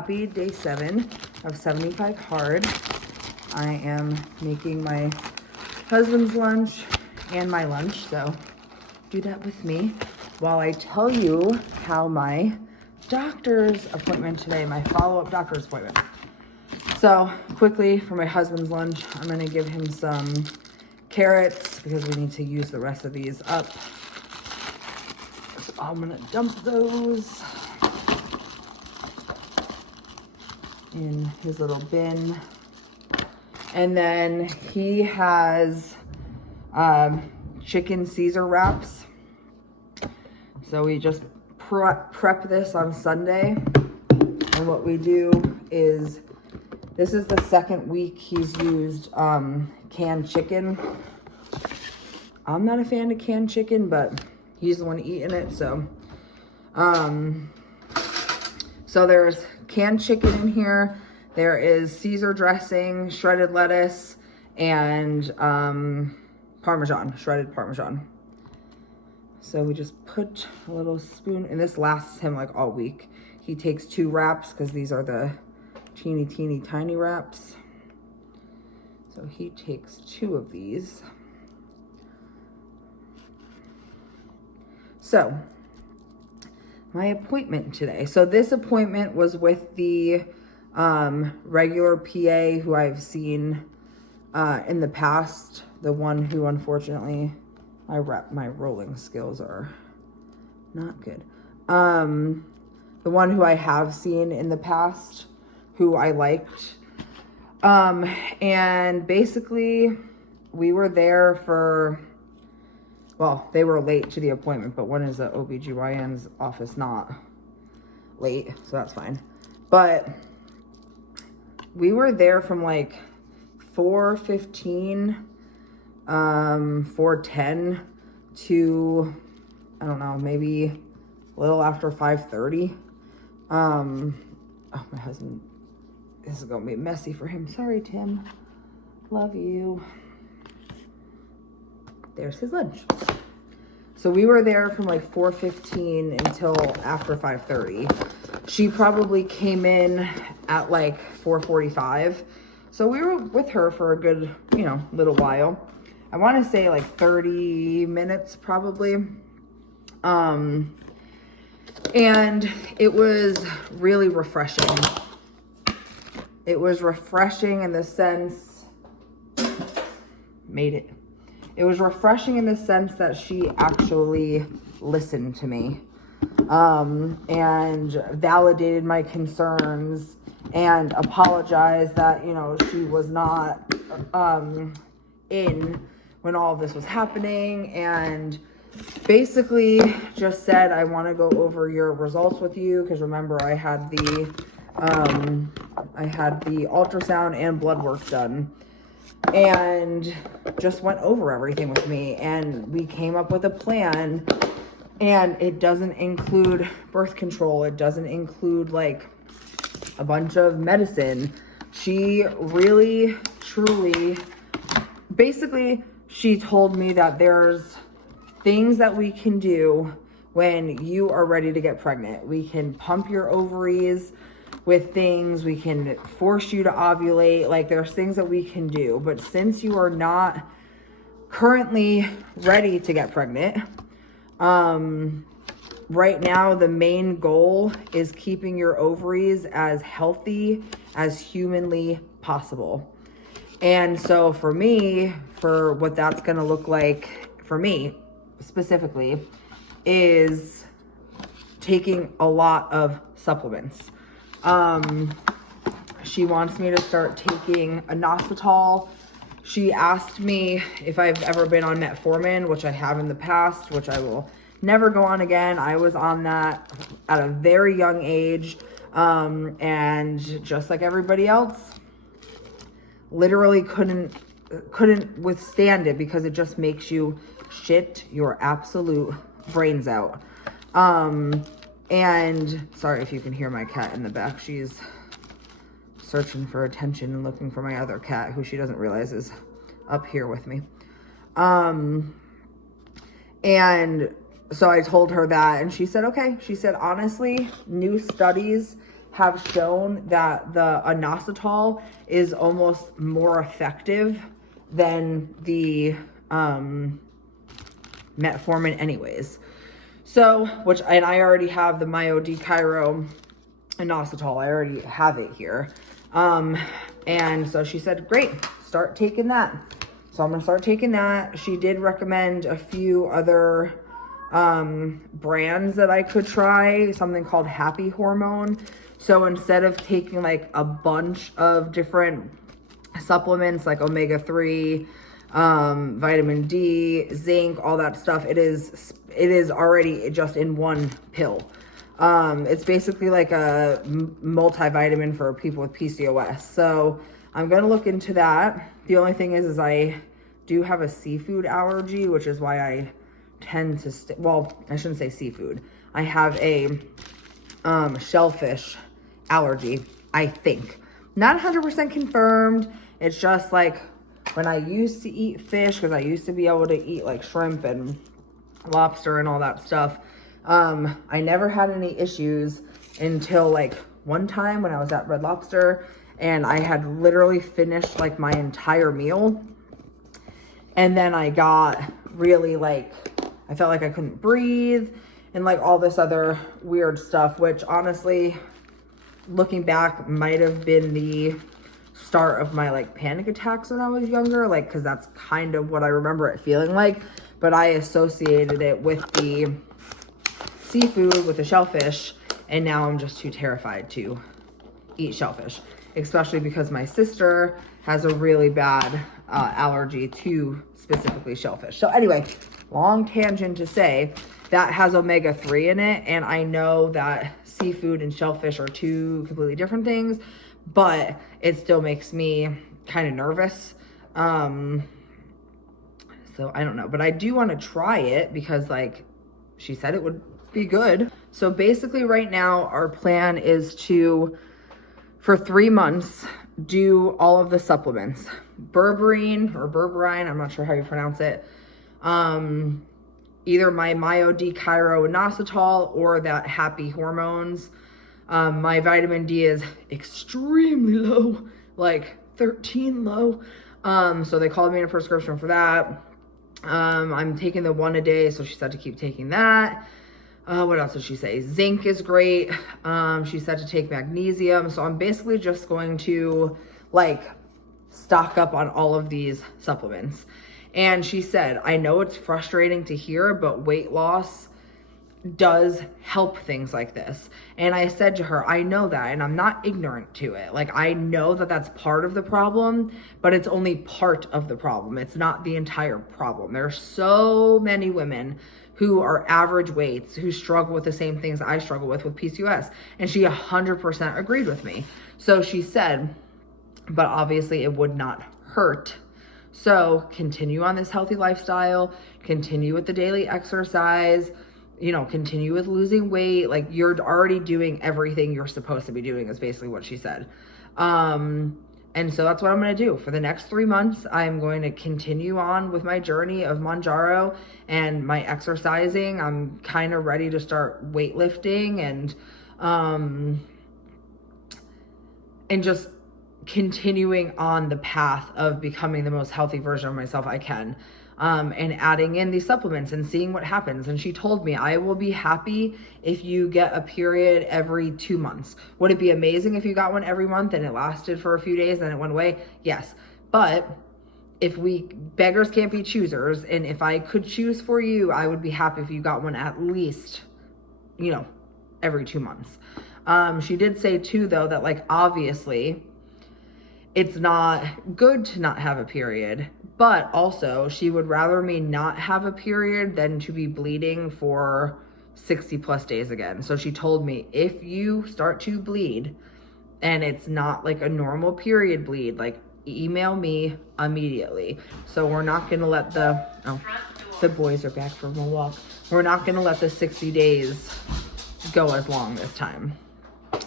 happy day 7 of 75 hard. I am making my husband's lunch and my lunch, so do that with me while I tell you how my doctor's appointment today, my follow-up doctor's appointment. So quickly for my husband's lunch, I'm gonna give him some carrots because we need to use the rest of these up. So I'm gonna dump those in his little bin. And then he has chicken Caesar wraps. So we just prep this on Sunday. And what we do is, this is the second week he's used canned chicken. I'm not a fan of canned chicken, but he's the one eating it, so. So there's canned chicken in here. There is Caesar dressing, shredded lettuce, and Parmesan, shredded Parmesan. So we just put a little spoon, and this lasts him like all week. He takes 2 wraps because these are the teeny tiny wraps. So he takes 2 of these. So my appointment today. So this appointment was with the regular PA who I've seen in the past. The one who, unfortunately, my rolling skills are not good. The one who I have seen in the past, who I liked. And basically we were there for, well, they were late to the appointment, but when is the OBGYN's office not late? So that's fine. But we were there from like 4:15, 4:10 to, I don't know, maybe a little after 5:30. Oh, my husband, this is gonna be messy for him. Sorry, Tim. Love you. There's his lunch. So we were there from like 4:15 until after 5:30. She probably came in at like 4:45. So we were with her for a good, little while. I want to say like 30 minutes probably. And it was really refreshing. It was refreshing in the sense, It was refreshing in the sense that she actually listened to me, and validated my concerns and apologized that, she was not in when all of this was happening, and basically just said, I want to go over your results with you, because remember I had the ultrasound and blood work done, and just went over everything with me, and we came up with a plan, and it doesn't include birth control. It doesn't include like a bunch of medicine. She really, truly, basically, she told me that there's things that we can do when you are ready to get pregnant. We can pump your ovaries with things, we can force you to ovulate, like there's things that we can do. But since you are not currently ready to get pregnant, right now the main goal is keeping your ovaries as healthy as humanly possible. And so for me, for what that's gonna look like for me specifically, is taking a lot of supplements. She wants me to start taking inositol. She asked me if I've ever been on metformin, which I have in the past, which I will never go on again. I was on that at a very young age, and just like everybody else, literally couldn't withstand it because it just makes you shit your absolute brains out. And sorry if you can hear my cat in the back. She's searching for attention and looking for my other cat, who she doesn't realize is up here with me. And so I told her that, and she said, okay. She said, honestly, new studies have shown that the inositol is almost more effective than the metformin anyways. So, and I already have the myodechiro inositol. I already have it here. And so she said, great, start taking that. So I'm gonna start taking that. She did recommend a few other brands that I could try, something called Happy Hormone. So instead of taking like a bunch of different supplements like omega-3, vitamin D, zinc, all that stuff, it is already just in one pill. It's basically like a multivitamin for people with PCOS. So I'm going to look into that. The only thing is I do have a seafood allergy, which is why I tend to well, I shouldn't say seafood. I have a shellfish allergy, I think. Not 100% confirmed. It's just like when I used to eat fish, because I used to be able to eat like shrimp and lobster and all that stuff. I never had any issues until like one time when I was at Red Lobster and I had literally finished like my entire meal. And then I got really like, I felt like I couldn't breathe and like all this other weird stuff, which honestly, looking back, might have been the start of my like panic attacks when I was younger, like, because that's kind of what I remember it feeling like. But I associated it with the seafood, with the shellfish, and now I'm just too terrified to eat shellfish, especially because my sister has a really bad allergy to specifically shellfish. So anyway, long tangent to say that has omega-3 in it, and I know that seafood and shellfish are two completely different things, but it still makes me kind of nervous. So I don't know, but I do want to try it because like she said it would be good. So basically right now our plan is to, for 3 months, do all of the supplements. Berberine, I'm not sure how you pronounce it. Either my myodechiro inositol or that Happy Hormones. My vitamin D is extremely low, like 13 low. So they called me in a prescription for that. I'm taking the 1 a day, so she said to keep taking that. What else did she say? Zinc is great. She said to take magnesium. So I'm basically just going to like stock up on all of these supplements. And she said, I know it's frustrating to hear, but weight loss does help things like this. And I said to her, I know that, and I'm not ignorant to it. Like, I know that that's part of the problem, but it's only part of the problem. It's not the entire problem. There are so many women who are average weights who struggle with the same things I struggle with PCOS. And she 100% agreed with me. So she said, but obviously it would not hurt. So continue on this healthy lifestyle, continue with the daily exercise, you know, continue with losing weight. Like, you're already doing everything you're supposed to be doing is basically what she said. And so that's what I'm going to do for the next 3 months. I'm going to continue on with my journey of Mounjaro and my exercising. I'm kind of ready to start weightlifting and just continuing on the path of becoming the most healthy version of myself I can. And adding in these supplements and seeing what happens. And she told me, I will be happy if you get a period every 2 months. Would it be amazing if you got one every month and it lasted for a few days and it went away? Yes. But if beggars can't be choosers, and if I could choose for you, I would be happy if you got one at least, you know, every 2 months. She did say too, though, that like, obviously it's not good to not have a period, but also she would rather me not have a period than to be bleeding for 60 plus days again. So she told me, if you start to bleed and it's not like a normal period bleed, like, email me immediately. So we're not going to let the boys are back from a walk. We're not going to let the 60 days go as long this time.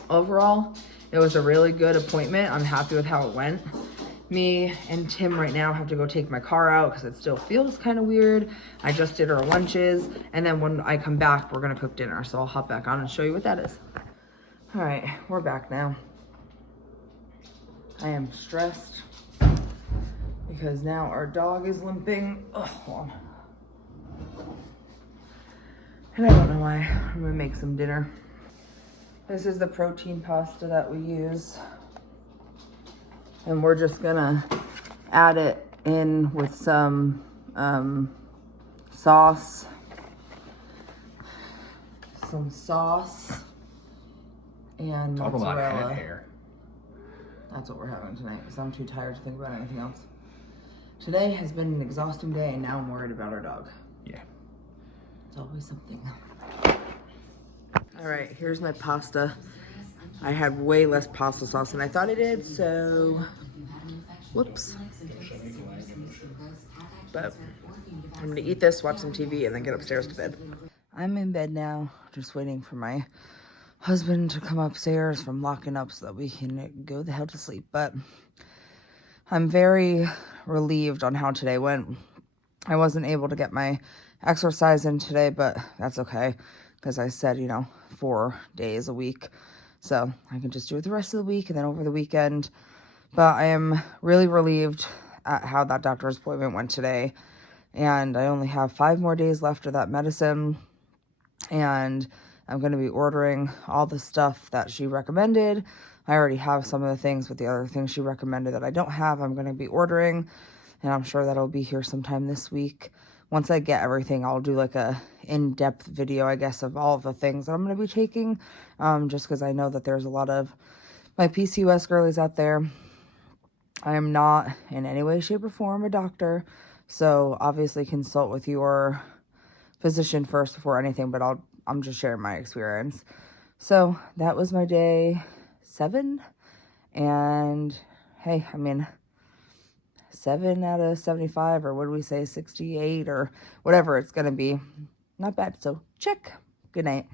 Overall, it was a really good appointment. I'm happy with how it went. Me and Tim right now have to go take my car out because it still feels kind of weird. I just did our lunches, and then when I come back, we're gonna cook dinner. So I'll hop back on and show you what that is. All right, we're back now. I am stressed because now our dog is limping. Oh, hold on. And I don't know why. I'm gonna make some dinner. This is the protein pasta that we use. And we're just gonna add it in with some sauce. Some sauce and Talk about mozzarella. head hair. That's what we're having tonight because I'm too tired to think about anything else. Today has been an exhausting day and now I'm worried about our dog. Yeah. It's always something. All right, here's my pasta. I had way less pasta sauce than I thought I did, so whoops. But I'm gonna eat this, watch some TV, and then get upstairs to bed. I'm in bed now, just waiting for my husband to come upstairs from locking up so that we can go the hell to sleep. But I'm very relieved on how today went. I wasn't able to get my exercise in today, but that's okay because I said, 4 days a week. So I can just do it the rest of the week and then over the weekend. But I am really relieved at how that doctor's appointment went today. And I only have 5 more days left of that medicine. And I'm going to be ordering all the stuff that she recommended. I already have some of the things, but the other things she recommended that I don't have, I'm going to be ordering. And I'm sure that'll be here sometime this week. Once I get everything, I'll do like a in-depth video, I guess, of all of the things that I'm going to be taking. Just because I know that there's a lot of my PCOS girlies out there. I am not in any way, shape, or form a doctor. So obviously consult with your physician first before anything, but I'm just sharing my experience. So that was my day 7. And hey, 7 out of 75, or what do we say, 68, or whatever it's going to be. Not bad. So check. Good night.